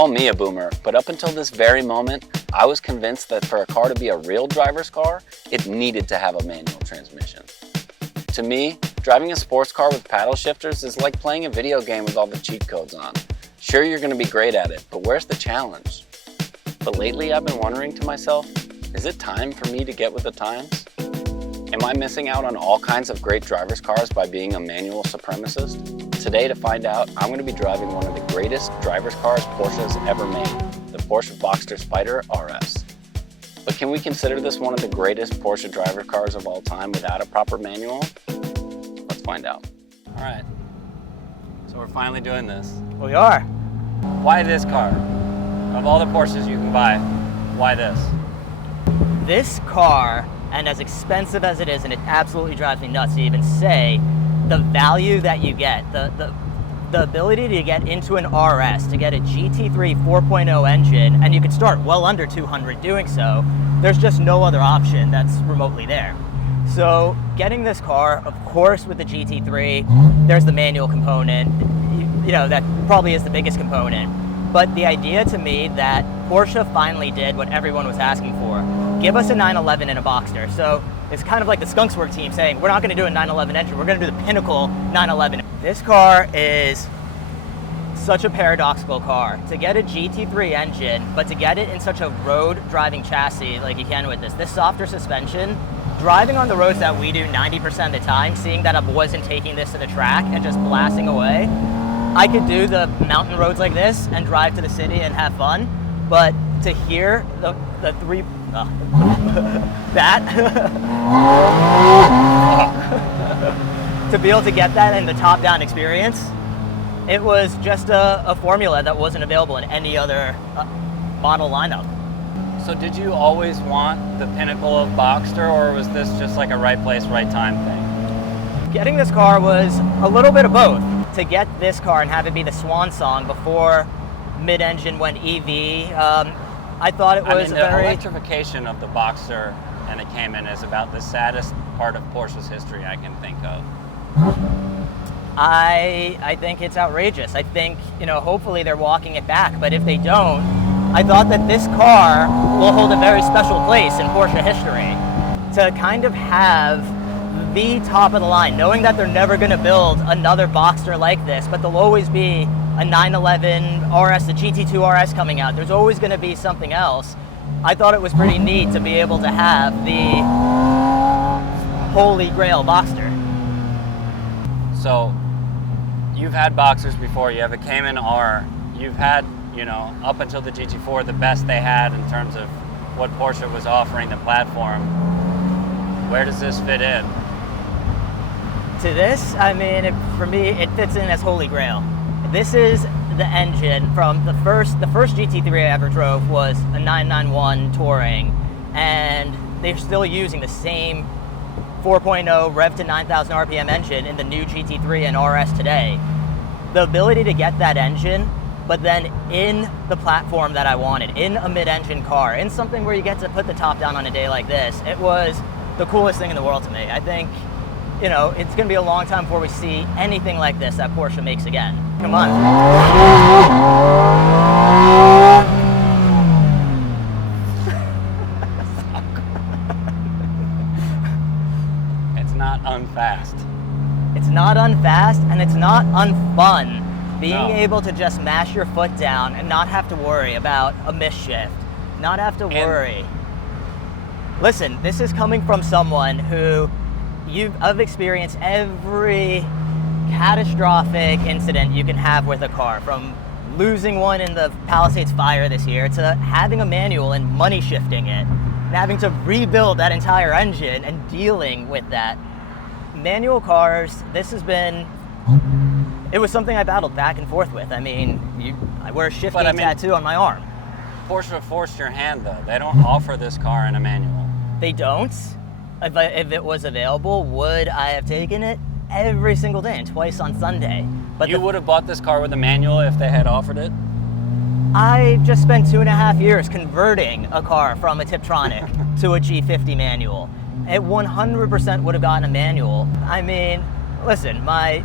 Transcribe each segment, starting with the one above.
Call me a boomer, but up until this very moment, I was convinced that for a car to be a real driver's car, it needed to have a manual transmission. To me, driving a sports car with paddle shifters is like playing a video game with all the cheat codes on. Sure, you're going to be great at it, but where's the challenge? But lately I've been wondering to myself, is it time for me to get with the times? Am I missing out on all kinds of great driver's cars by being a manual supremacist? Today, to find out, I'm going to be driving one of the greatest driver's cars Porsche has ever made, the Porsche Boxster Spyder RS. But can we consider this one of the greatest Porsche driver cars of all time without a proper manual? Let's find out. All right, so we're finally doing this. We are. Why this car? Of all the Porsches you can buy, why this? This car, and as expensive as it is, and it absolutely drives me nuts to even say, the value that you get, the ability to get into an RS, to get a GT3 4.0 engine, and you could start well under 200 doing so, there's just no other option that's remotely there. So getting this car, of course with the GT3, there's the manual component, you know, that probably is the biggest component. But the idea to me that Porsche finally did what everyone was asking for, give us a 911 and a Boxster. So it's kind of like the Skunksworth team saying, we're not going to do a 911 engine, we're going to do the pinnacle 911. This car is such a paradoxical car. To get a GT3 engine, but to get it in such a road driving chassis like you can with this softer suspension, driving on the roads that we do 90% of the time, seeing that I wasn't taking this to the track and just blasting away, I could do the mountain roads like this and drive to the city and have fun, but to hear that to be able to get that in the top-down experience, it was just a formula that wasn't available in any other model lineup. So did you always want the pinnacle of Boxster, or was this just like a right place, right time thing? Getting this car was a little bit of both. To get this car and have it be the swan song before mid-engine went EV, I thought it was the electrification of the Boxster and it came in is about the saddest part of Porsche's history I can think of. I think it's outrageous. I think, you know, hopefully they're walking it back, but if they don't, I thought that this car will hold a very special place in Porsche history. To kind of have the top of the line, knowing that they're never going to build another Boxster like this, but there'll always be a 911 RS, a GT2 RS coming out. There's always going to be something else. I thought it was pretty neat to be able to have the holy grail Boxster. So you've had Boxsters before, you have a Cayman R, you've had, you know, up until the GT4, the best they had in terms of what Porsche was offering the platform. Where does this fit in? To this, I mean, for me, it fits in as holy grail. This is the engine from the first GT3 I ever drove was a 991 Touring, and they're still using the same 4.0 rev to 9,000 RPM engine in the new GT3 and RS today. The ability to get that engine, but then in the platform that I wanted, in a mid-engine car, in something where you get to put the top down on a day like this, it was the coolest thing in the world to me. I think, you know, it's going to be a long time before we see anything like this that Porsche makes again. Come on. It's not unfast. It's not unfast, and it's not unfun. Being No. able to just mash your foot down and not have to worry about a misshift, not have to worry. Listen, this is coming from someone who I've experienced every catastrophic incident you can have with a car, from losing one in the Palisades fire this year to having a manual and money shifting it, and having to rebuild that entire engine and dealing with that. Manual cars, this has been, it was something I battled back and forth with. I mean, I wear a shifting tattoo on my arm. Porsche forced your hand though. They don't offer this car in a manual. They don't. If it was available, would I have taken it? Every single day and twice on Sunday. But you would have bought this car with a manual if they had offered it? I just spent 2.5 years converting a car from a Tiptronic to a G50 manual. It 100% would have gotten a manual. I mean, listen, my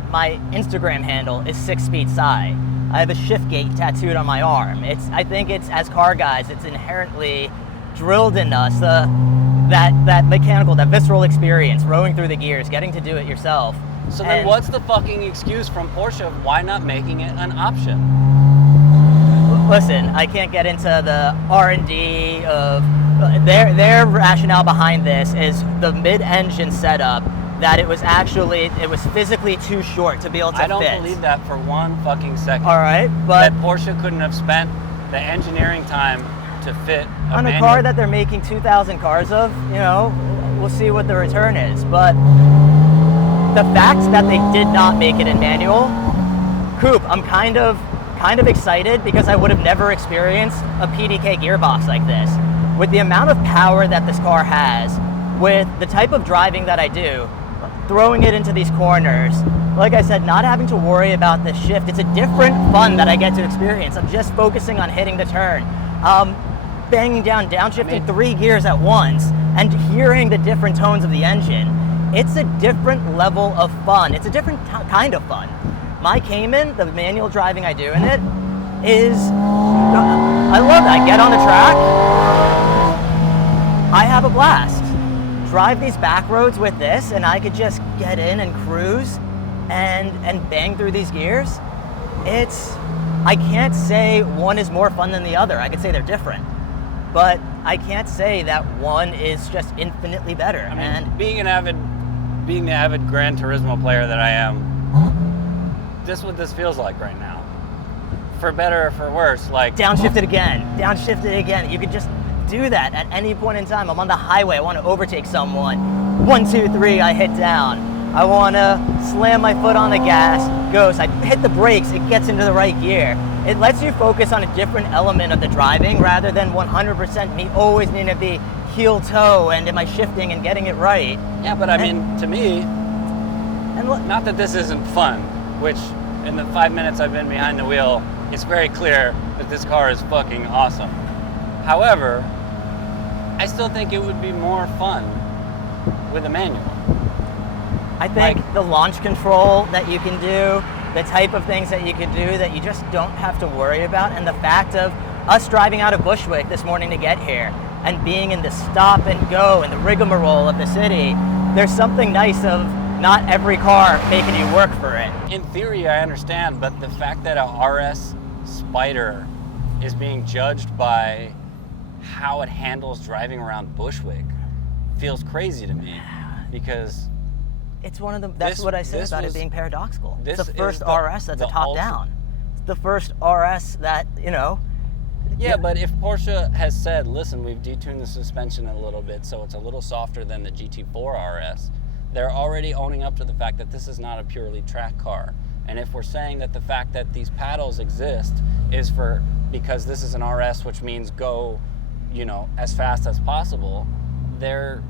Instagram handle is 6 feet Psy. I have a shift gate tattooed on my arm. I think it's, as car guys, it's inherently drilled in us, that mechanical, that visceral experience, rowing through the gears, getting to do it yourself. So then what's the fucking excuse from Porsche of why not making it an option? Listen, I can't get into the R&D of their rationale behind this is the mid-engine setup, that it was physically too short to be able to fit. I don't believe that for one fucking second. All right, but that Porsche couldn't have spent the engineering time to fit on a car that they're making 2,000 cars of, you know, we'll see what the return is. But the fact that they did not make it in manual, Coop, I'm kind of excited because I would have never experienced a PDK gearbox like this. With the amount of power that this car has, with the type of driving that I do, throwing it into these corners, like I said, not having to worry about the shift. It's a different fun that I get to experience. I'm just focusing on hitting the turn. Banging down, downshifting 3 gears at once, and hearing the different tones of the engine. It's a different level of fun. It's a different kind of fun. My Cayman, the manual driving I do in it, I love that. I get on the track, I have a blast. Drive these back roads with this, and I could just get in and cruise and bang through these gears. I can't say one is more fun than the other. I could say they're different, but I can't say that one is just infinitely better. I mean, being the avid Gran Turismo player that I am, this is what this feels like right now. For better or for worse, like downshift it again. You could just do that at any point in time. I'm on the highway, I want to overtake someone. 1, 2, 3, I hit down. I want to slam my foot on the gas, goes. I hit the brakes, it gets into the right gear. It lets you focus on a different element of the driving rather than 100% me always needing to be heel toe and am I shifting and getting it right. Yeah, but I mean, to me, not that this isn't fun, which in the 5 minutes I've been behind the wheel, it's very clear that this car is fucking awesome. However, I still think it would be more fun with a manual. I think the launch control that you can do, the type of things that you can do that you just don't have to worry about, and the fact of us driving out of Bushwick this morning to get here and being in the stop and go and the rigmarole of the city, there's something nice of not every car making you work for it. In theory, I understand, but the fact that a RS Spyder is being judged by how it handles driving around Bushwick feels crazy to me, because it's one of the, that's what I said about it being paradoxical. It's the first RS that's a top down. It's the first RS that, you know. Yeah, but if Porsche has said, listen, we've detuned the suspension a little bit so it's a little softer than the GT4 RS, they're already owning up to the fact that this is not a purely track car. And if we're saying that the fact that these paddles exist is because this is an RS, which means go, you know, as fast as possible, they're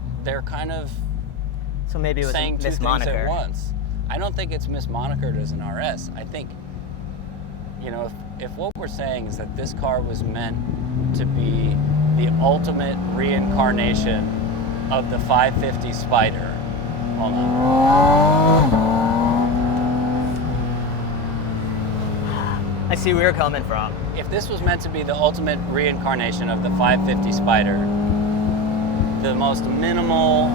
kind of so maybe it was saying two things at once. I don't think it's mismonikered as an RS. I think, you know, if what we're saying is that this car was meant to be the ultimate reincarnation of the 550 Spyder. Hold on. I see where you're coming from. If this was meant to be the ultimate reincarnation of the 550 Spyder, the most minimal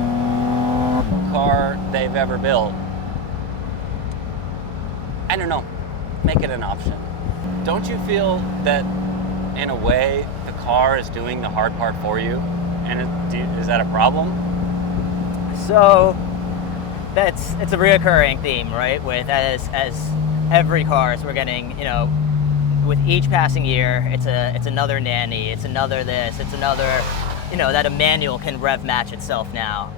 car they've ever built, I don't know, make it an option. Don't you feel that in a way the car is doing the hard part for you? And is that a problem? So it's a reoccurring theme, right? With as every car, as we're getting, you know, with each passing year, it's another nanny, it's another this, it's another, you know, that a manual can rev match itself now.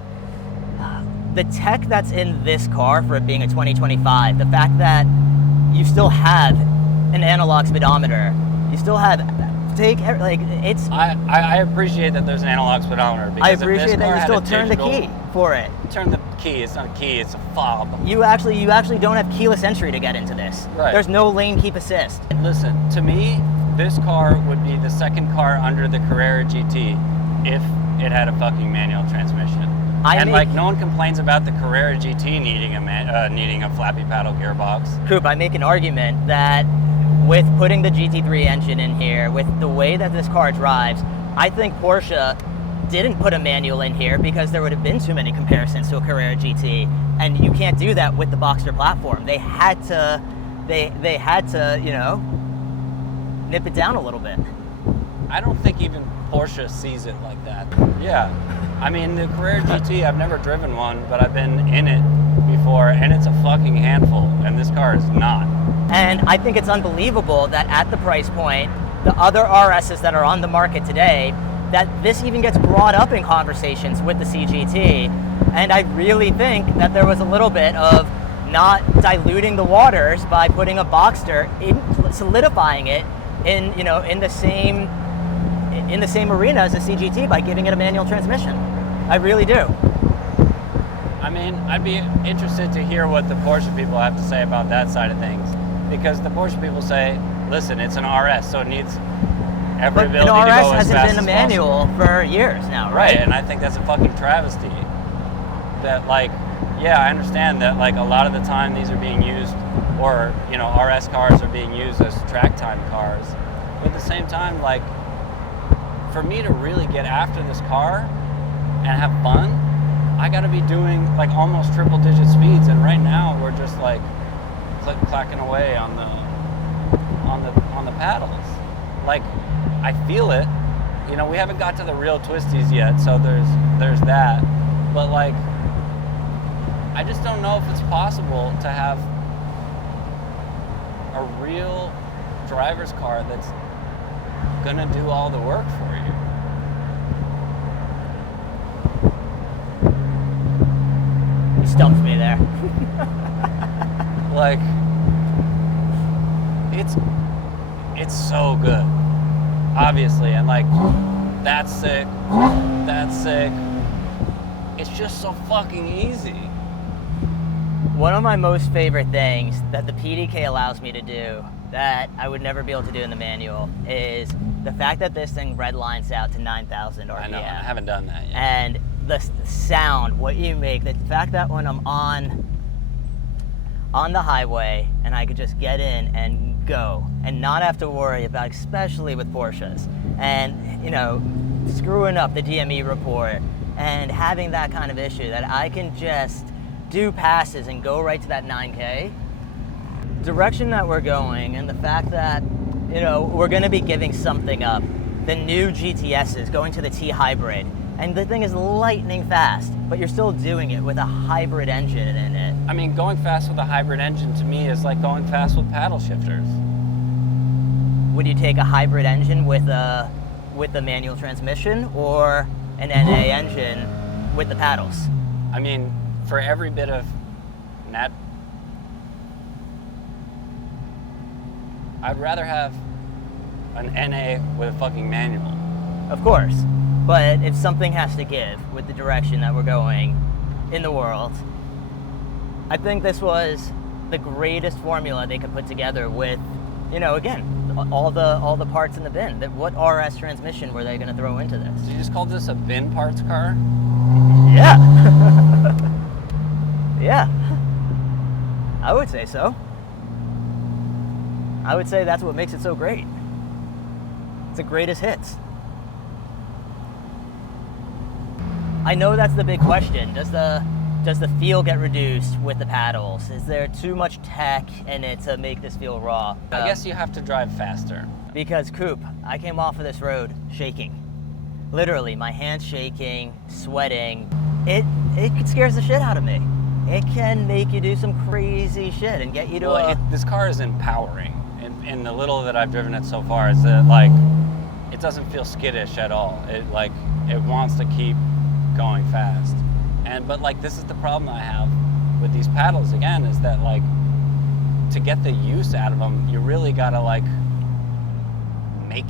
The tech that's in this car for it being a 2025, the fact that you still have an analog speedometer, you still have it's. I appreciate that there's an analog speedometer. Because I appreciate that you still turn the key for it. Turn the key. It's not a key. It's a fob. You actually don't have keyless entry to get into this. Right. There's no lane keep assist. Listen, to me, this car would be the second car under the Carrera GT if it had a fucking manual transmission. No one complains about the Carrera GT needing a flappy paddle gearbox. Coop, I make an argument that with putting the GT3 engine in here, with the way that this car drives, I think Porsche didn't put a manual in here because there would have been too many comparisons to a Carrera GT, and you can't do that with the Boxster platform. They had to, they had to, you know, nip it down a little bit. I don't think even Porsche sees it like that. Yeah, I mean, the Carrera GT, I've never driven one, but I've been in it before, and it's a fucking handful, and this car is not. And I think it's unbelievable that at the price point, the other RSs that are on the market today, that this even gets brought up in conversations with the CGT. And I really think that there was a little bit of not diluting the waters by putting a Boxster in, solidifying it in, you know, in the same arena as a CGT by giving it a manual transmission. I really do. I mean, I'd be interested to hear what the Porsche people have to say about that side of things, because the Porsche people say, listen, it's an RS, so it needs every ability to go as fast as possible. An RS hasn't been a manual for years now, right? Right, and I think that's a fucking travesty. That, like, yeah, I understand that, like, a lot of the time these are being used, or, you know, RS cars are being used as track time cars. But at the same time, like, for me to really get after this car and have fun, I gotta be doing, like, almost triple digit speeds, and right now we're just, like, clacking away on the paddles. Like, I feel it. You know, we haven't got to the real twisties yet, so there's that. But, like, I just don't know if it's possible to have a real driver's car that's gonna do all the work for you. You stumped me there. Like, it's so good, obviously, and like, that's sick. It's just so fucking easy. One of my most favorite things that the PDK allows me to do that I would never be able to do in the manual is the fact that this thing redlines out to 9,000 RPM. I know, I haven't done that yet. And the sound, what you make, the fact that when I'm on the highway and I could just get in and go and not have to worry about, especially with Porsches, and, you know, screwing up the DME report and having that kind of issue, that I can just do passes and go right to that 9K. Direction that we're going, and the fact that, you know, we're going to be giving something up. The new GTS is going to the T hybrid, and the thing is lightning fast, but you're still doing it with a hybrid engine in it. I mean, going fast with a hybrid engine to me is like going fast with paddle shifters. Would you take a hybrid engine with a manual transmission, or an NA engine with the paddles? I mean, for every bit of I'd rather have an NA with a fucking manual. Of course, but if something has to give with the direction that we're going in the world, I think this was the greatest formula they could put together with, you know, again, all the parts in the bin. What RS transmission were they going to throw into this? Did you just call this a bin parts car? Yeah. Yeah. I would say so. I would say that's what makes it so great. It's the greatest hits. I know that's the big question. Does the feel get reduced with the paddles? Is there too much tech in it to make this feel raw? I guess you have to drive faster. Because, Coop, I came off of this road shaking. Literally, my hands shaking, sweating. It scares the shit out of me. It can make you do some crazy shit and get you to this car is empowering. In the little that I've driven it so far, is that, like, it doesn't feel skittish at all. It wants to keep going fast. But like, this is the problem I have with these paddles again, is that, like, to get the use out of them, you really gotta, like, make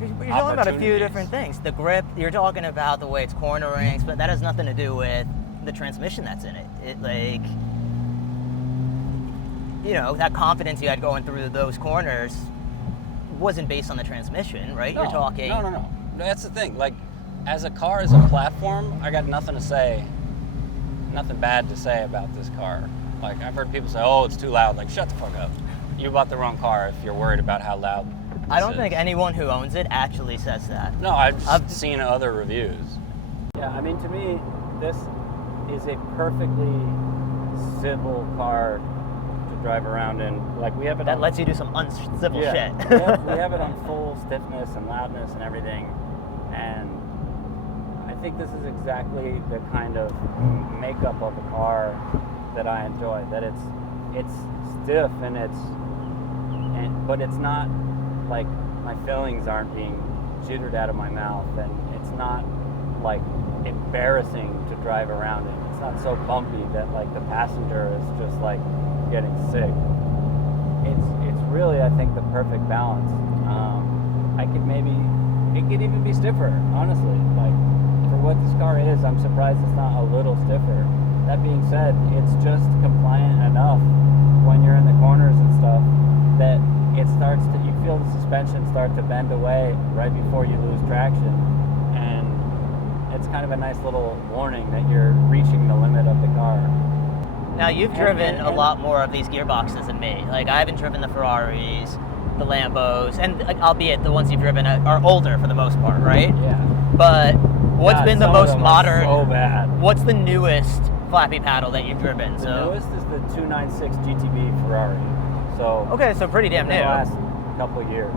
You're talking about a few different things. The grip, you're talking about the way it's cornering, but that has nothing to do with the transmission that's in it. It, like, you know, that confidence you had going through those corners wasn't based on the transmission, right? No, You're talking... No. That's the thing. Like, as a car, as a platform, I got nothing bad to say about this car. Like, I've heard people say, oh, it's too loud. Like, shut the fuck up. you bought the wrong car if you're worried about how loud this I don't is. think anyone who owns it actually says that. No, I've seen other reviews. Yeah, I mean, to me, this is a perfectly civil car to drive around in. Like, we have it That on, lets you do some uncivil shit. we have it on full stiffness and loudness and everything, and I think this is exactly the kind of makeup of a car that I enjoy. That it's stiff but it's not like my fillings aren't being jittered out of my mouth, and it's not like embarrassing to drive around in. It's not so bumpy that like the passenger is just like getting sick. It's really, I think, the perfect balance. It could even be stiffer, honestly. Like, for what this car is, I'm surprised it's not a little stiffer. That being said, it's just compliant enough when you're in the corners and stuff that you feel the suspension start to bend away right before you lose traction. And it's kind of a nice little warning that you're reaching the limit of the car. Now, you've driven a lot more of these gearboxes than me. Like, I haven't driven the Ferraris, the Lambos, and albeit the ones you've driven are older for the most part, right? Yeah. But what's been the most modern? So bad. What's the newest flappy paddle that you've driven? The newest is the 296 GTB Ferrari. So okay, so pretty damn new. The last couple of years.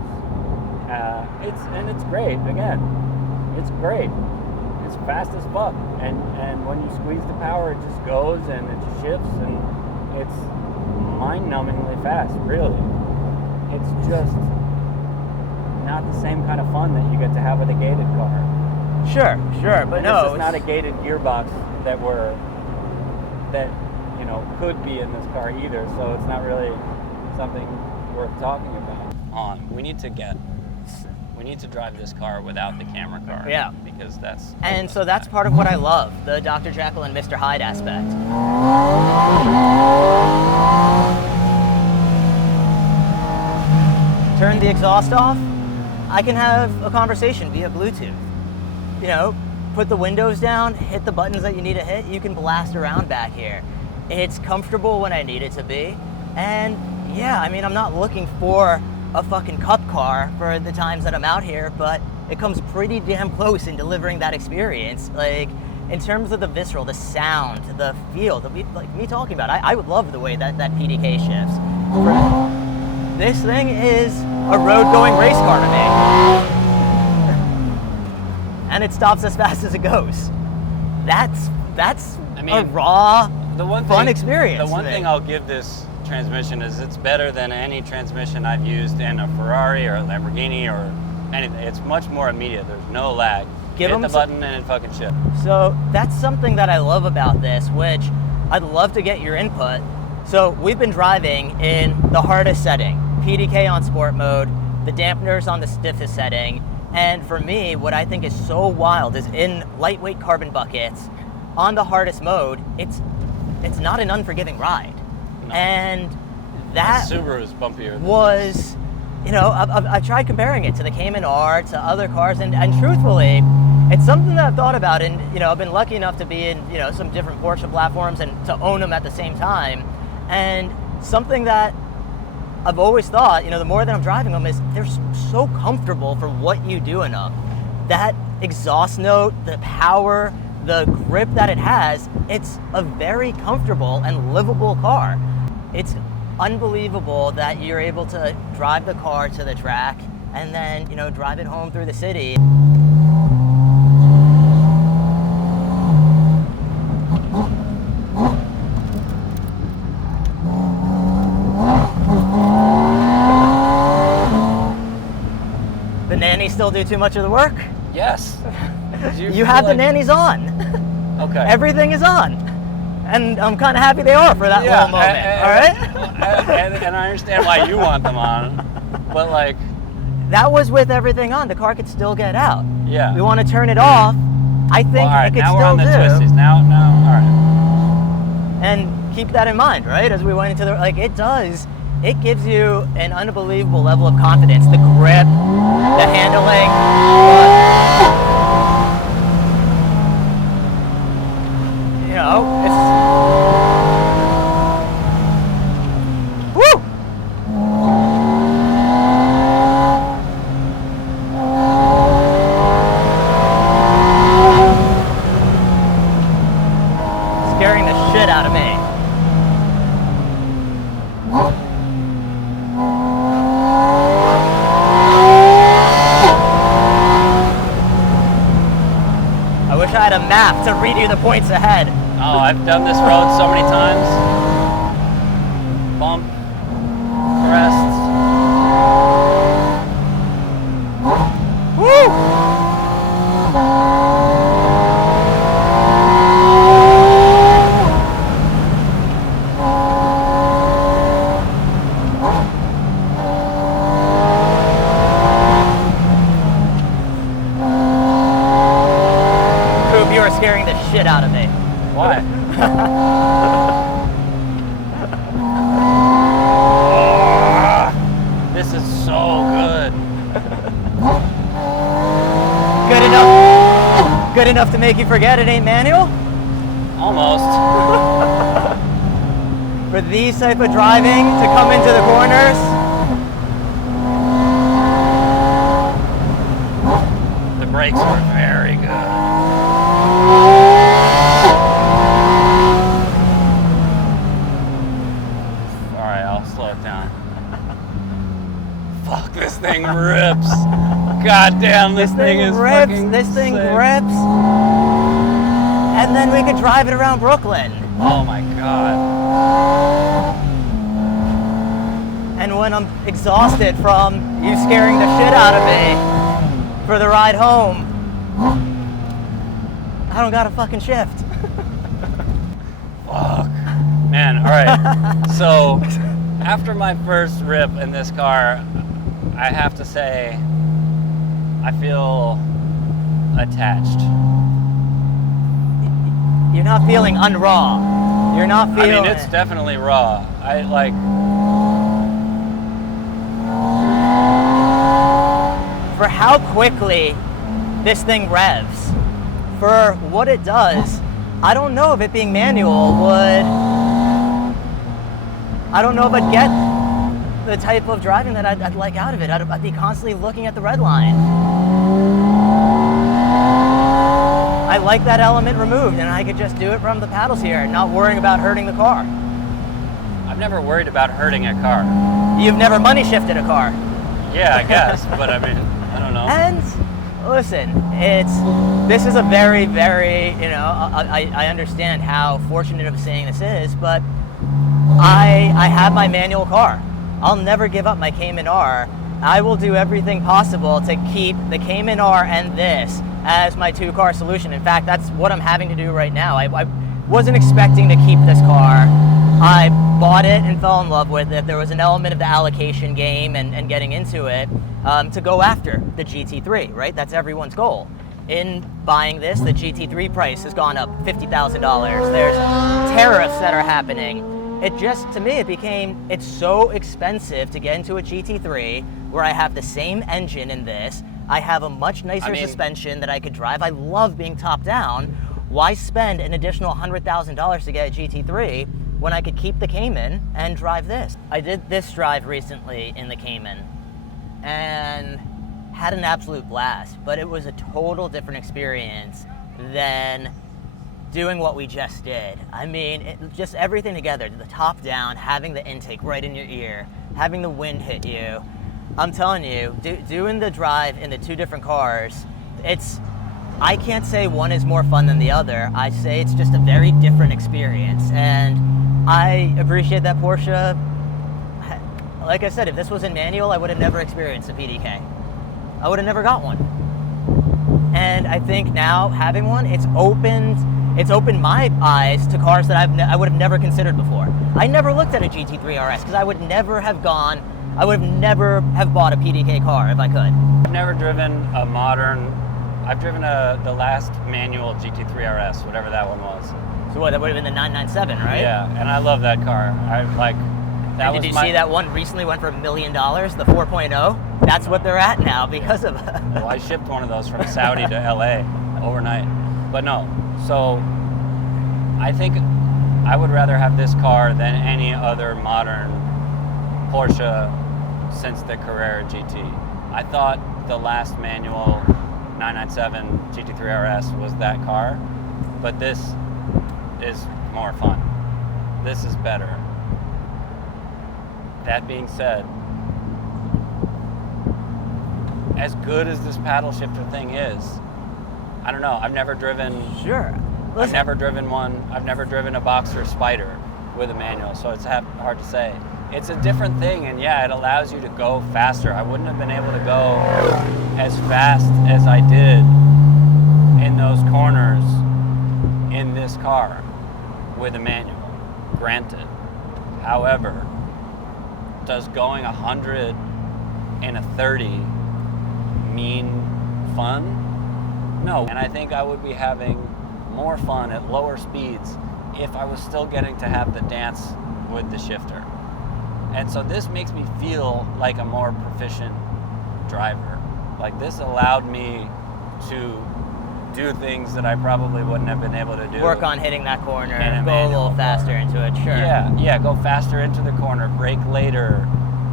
It's great. Again, it's great. It's fast as fuck, and when you squeeze the power, it just goes and it just shifts, and it's mind-numbingly fast. Really, it's just not the same kind of fun that you get to have with a gated car. Sure, but no, this is not a gated gearbox that could be in this car either. So it's not really something worth talking about. We need to drive this car without the camera car. Yeah. Because that's... And so that's part of what I love, the Dr. Jekyll and Mr. Hyde aspect. Turn the exhaust off, I can have a conversation via Bluetooth. You know, put the windows down, hit the buttons that you need to hit, you can blast around back here. It's comfortable when I need it to be. And yeah, I mean, I'm not looking for a fucking cup car for the times that I'm out here, but it comes pretty damn close in delivering that experience. Like, in terms of the visceral, the sound, the feel, like me talking about, I would love the way that PDK shifts. This thing is a road-going race car to me. And it stops as fast as it goes. That's a raw, fun experience. The one thing I'll give this transmission is it's better than any transmission I've used in a Ferrari or a Lamborghini or anything. It's much more immediate. There's no lag. Hit the button and it fucking shifts. So that's something that I love about this, which I'd love to get your input. So we've been driving in the hardest setting, PDK on sport mode, the dampeners on the stiffest setting, and for me, what I think is so wild is in lightweight carbon buckets, on the hardest mode, it's not an unforgiving ride. No. And that Subaru's bumpier. Was, you know, I've tried comparing it to the Cayman R, to other cars, and truthfully, it's something that I've thought about, and you know, I've been lucky enough to be in, you know, some different Porsche platforms and to own them at the same time. And something that I've always thought, you know, the more that I'm driving them, is they're so comfortable for what you do in them. That exhaust note, the power, the grip that it has, it's a very comfortable and livable car. It's unbelievable that you're able to drive the car to the track and then, you know, drive it home through the city. The nannies still do too much of the work? Yes. You have the nannies on. Okay. Everything is on. And I'm kind of happy they are for that little moment, all right? And I understand why you want them on, but like... That was with everything on. The car could still get out. Yeah. We want to turn it off. I think it could now still we're on the do. twisties. Now, all right. And keep that in mind, right? As we went into it gives you an unbelievable level of confidence. The grip, the handling. You know, it's... Woo! had a map to read you the points ahead. Oh, I've done this road so many times. Bump, crests. Woo! Coop, you are scaring the shit out of me. Why? This is so good. Good enough to make you forget it ain't manual? Almost. For these type of driving to come into the corners. The brakes are very good. Alright, I'll slow it down. Fuck, this thing rips. God damn, this thing is rips. fucking This thing sick. rips. And then we could drive it around Brooklyn. Oh my god. And when I'm exhausted from you scaring the shit out of me for the ride home, I don't got a fucking shift. Fuck. Man, alright. So, after my first rip in this car, I have to say, I feel attached. You're not feeling unraw. You're not feeling. I mean, it's definitely raw. I like. For how quickly this thing revs, for what it does, I don't know if it being manual would. I don't know if I'd get the type of driving that I'd like out of it. I'd be constantly looking at the red line. I like that element removed, and I could just do it from the paddles here, not worrying about hurting the car. I've never worried about hurting a car. You've never money shifted a car. Yeah, I guess, but I mean, I don't know. And listen, this is a very, very, I understand how fortunate of a saying this is, but I have my manual car. I'll never give up my Cayman R. I will do everything possible to keep the Cayman R and this as my two-car solution. In fact, that's what I'm having to do right now. I wasn't expecting to keep this car. I bought it and fell in love with it. There was an element of the allocation game and getting into it to go after the GT3, right? That's everyone's goal. In buying this, the GT3 price has gone up $50,000. There's tariffs that are happening. It just, to me, it's so expensive to get into a GT3 where I have the same engine in this. I have a much nicer suspension that I could drive. I love being top down. Why spend an additional $100,000 to get a GT3 when I could keep the Cayman and drive this? I did this drive recently in the Cayman and had an absolute blast, but it was a total different experience than doing what we just did. I mean, just everything together, the top down, having the intake right in your ear, having the wind hit you. I'm telling you, doing the drive in the two different cars, I can't say one is more fun than the other. I say it's just a very different experience. And I appreciate that Porsche. Like I said, if this was in manual, I would have never experienced a PDK. I would have never got one. And I think now having one, it's opened my eyes to cars that I would have never considered before. I never looked at a GT3 RS because I would never have bought a PDK car if I could. I've never driven a modern. I've driven the last manual GT3 RS, whatever that one was. So what? That would have been the 997, right? Yeah, and I love that car. Did you see that one recently went for $1 million, the 4.0? That's what they're at now because of. Well, I shipped one of those from Saudi to LA overnight, but no. So I think I would rather have this car than any other modern Porsche since the Carrera GT. I thought the last manual 997 GT3 RS was that car, but this is more fun. This is better. That being said, as good as this paddle shifter thing is, I don't know. I've never driven. Sure. I've Listen, never driven one. I've never driven a Boxster Spyder with a manual, so it's hard to say. It's a different thing, and yeah, it allows you to go faster. I wouldn't have been able to go as fast as I did in those corners in this car with a manual, granted. However, does going 100 in a 30 mean fun? No, and I think I would be having more fun at lower speeds if I was still getting to have the dance with the shifter. And so this makes me feel like a more proficient driver. Like, this allowed me to do things that I probably wouldn't have been able to do. work on hitting that corner, in go a manual little faster car. into it, sure. Yeah, go faster into the corner, brake later.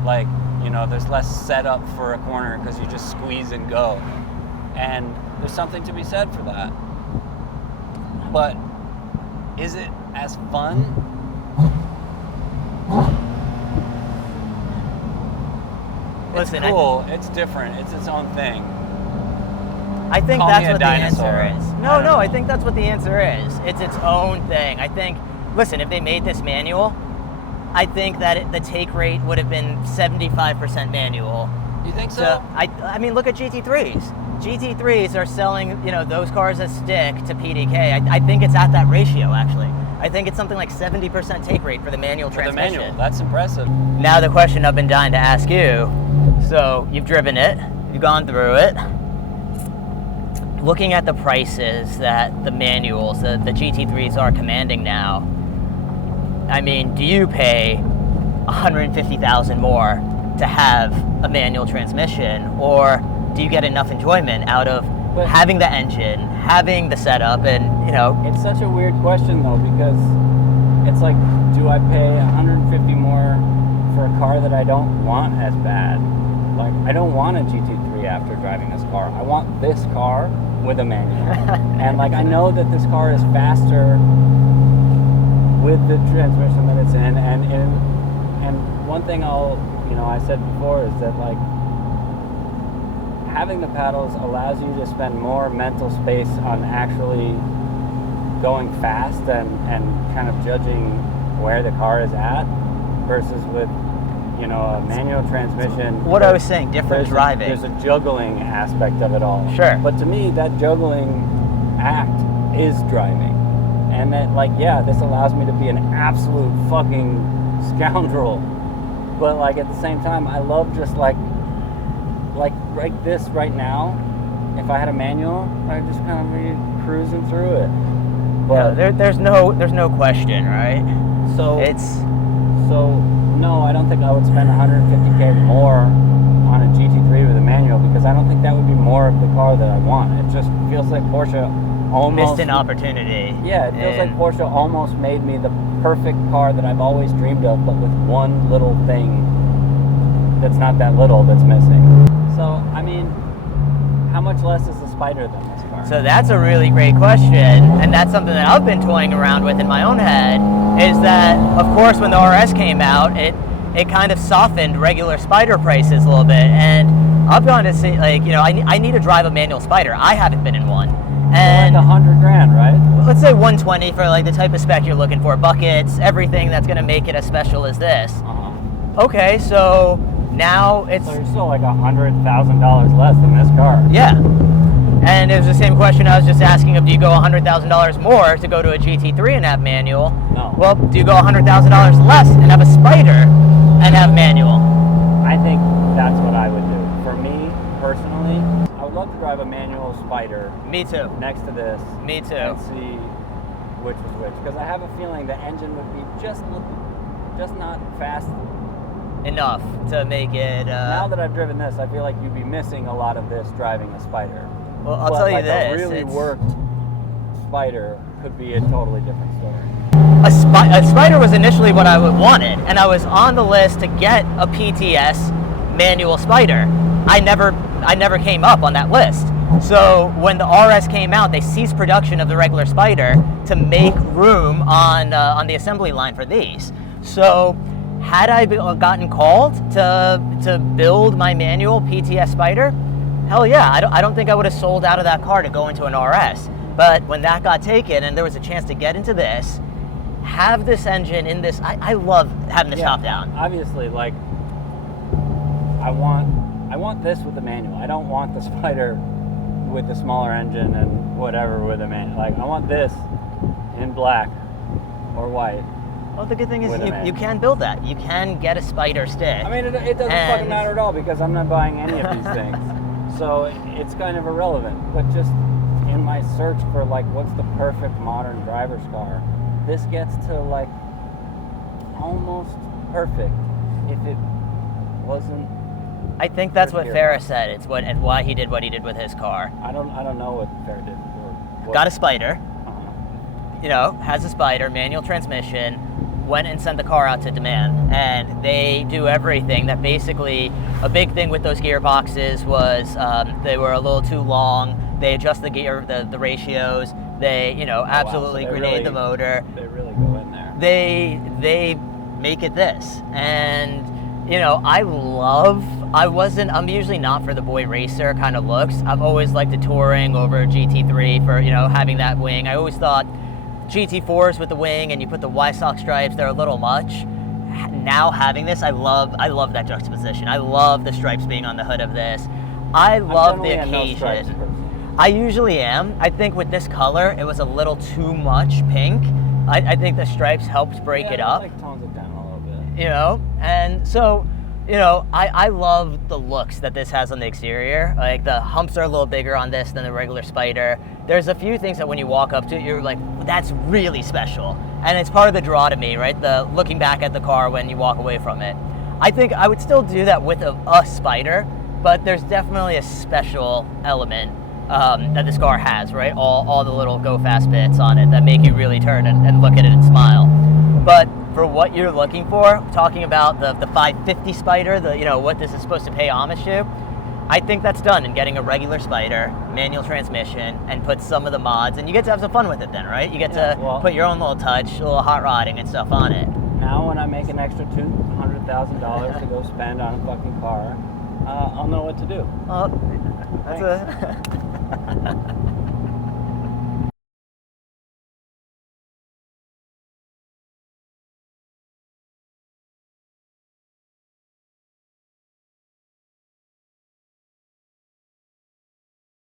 Like, you know, there's less setup for a corner because you just squeeze and go. And there's something to be said for that. But is it as fun? Listen, it's cool. It's different. It's its own thing. I think Call that's me a what the dinosaur. answer is. I No, don't know. I think that's what the answer is. It's its own thing. I think, listen, if they made this manual, I think that the take rate would have been 75% manual. You think so? So I mean, look at GT3s. GT3s are selling, you know, those cars as stick to PDK. I think it's at that ratio, actually. I think it's something like 70% take rate for the manual For the transmission. manual, that's impressive. Now the question I've been dying to ask you, so you've driven it, you've gone through it. Looking at the prices that the manuals, the GT3s are commanding now, I mean, do you pay $150,000 more to have a manual transmission, or do you get enough enjoyment out of But- having the engine, having the setup, and, you know, It's such a weird question though, because it's like, do I pay 150 more for a car that I don't want as bad? Like, I don't want a GT3 after driving this car. I want this car with a manual. And like, I know that this car is faster with the transmission that it's in, and one thing I said before is that, like, having the paddles allows you to spend more mental space on actually going fast and kind of judging where the car is at, versus with, you know, a manual transmission. what I was saying, different driving. There's a juggling aspect of it all. Sure. But to me, that juggling act is driving. And that, like, yeah, this allows me to be an absolute fucking scoundrel. But, like, at the same time, I love just, like right this right now, if I had a manual, I'd just kind of be cruising through it. But there's no question, right? so It's no, I don't think I would spend 150K more on a GT3 with a manual, because I don't think that would be more of the car that I want. It just feels like Porsche almost missed an opportunity. Yeah, it feels like And- Porsche almost made me the perfect car that I've always dreamed of, but with one little thing that's not that little that's missing. So, I mean, how much less is the Spyder than this car? So that's a really great question, and that's something that I've been toying around with in my own head, is that, of course, when the RS came out, it kind of softened regular Spyder prices a little bit, and I've gone to see, like, you know, I need to drive a manual Spyder. I haven't been in one. And like $100,000, right? let's say 120 for like the type of spec you're looking for, buckets, everything that's gonna make it as special as this. Okay, so now it's, So you're still like $100,000 less than this car. yeah. And it was the same question I was just asking of, do you go $100,000 more to go to a GT3 and have manual? No. Well, do you go $100,000 less and have a Spyder and have manual? I think that's what I would do. For me, personally, I would love to drive a manual Spyder Me too. next to this. Me too. And see which was which. Because I have a feeling the engine would be just not fast. Enough to make it. Now that I've driven this, I feel like you'd be missing a lot of this driving a Spyder. Well, I'll But tell you like this. a really it's- worked Spyder could be a totally different story. A Spyder was initially what I wanted, and I was on the list to get a PTS manual Spyder. I never came up on that list. So when the RS came out, they ceased production of the regular Spyder to make room on the assembly line for these. So had I gotten called to build my manual PTS Spyder, hell yeah, I don't think I would have sold out of that car to go into an RS. But when that got taken and there was a chance to get into this, have this engine in this, I love having this top down. Obviously, like, I want this with the manual. I don't want the Spyder with the smaller engine and whatever with a manual. Like, I want this in black or white. Well, the good thing is you can build that. You can get a Spyder stick. I mean, it doesn't fucking matter at all because I'm not buying any of these things. So it's kind of irrelevant. But just in my search for, like, what's the perfect modern driver's car, this gets to, like, almost perfect if it wasn't. I think that's what Farah said. It's and why he did what he did with his car. I don't know what Farah did. Got a Spyder. You know, has a Spyder, manual transmission, went and sent the car out to demand. And they do everything that basically, a big thing with those gearboxes was they were a little too long. They adjust the gear, the ratios. They, you know, absolutely grenade the motor. They really go in there. They make it this. And, you know, I'm usually not for the boy racer kind of looks. I've always liked the touring over GT3 for, you know, having that wing. I always thought GT4s with the wing and you put the Y-sock stripes, they're a little much. Now having this, I love that juxtaposition. I love the stripes being on the hood of this. I love the occasion. I usually am. I think with this color, it was a little too much pink. I think the stripes helped break it up. Like tones it down a little bit. You know, and so, you know, I love the looks that this has on the exterior. Like, the humps are a little bigger on this than the regular Spyder. There's a few things that when you walk up to it, you're like, that's really special. And it's part of the draw to me, right? The looking back at the car when you walk away from it. I think I would still do that with a Spyder, but there's definitely a special element that this car has, right? All the little go fast bits on it that make you really turn and look at it and smile. But for what you're looking for, talking about the 550 Spyder, you know, what this is supposed to pay homage to, I think that's done in getting a regular Spyder, manual transmission, and put some of the mods, and you get to have some fun with it then, right? You get to put your own little touch, a little hot rodding and stuff on it. Now when I make an extra $200,000 to go spend on a fucking car, I'll know what to do. Well, that's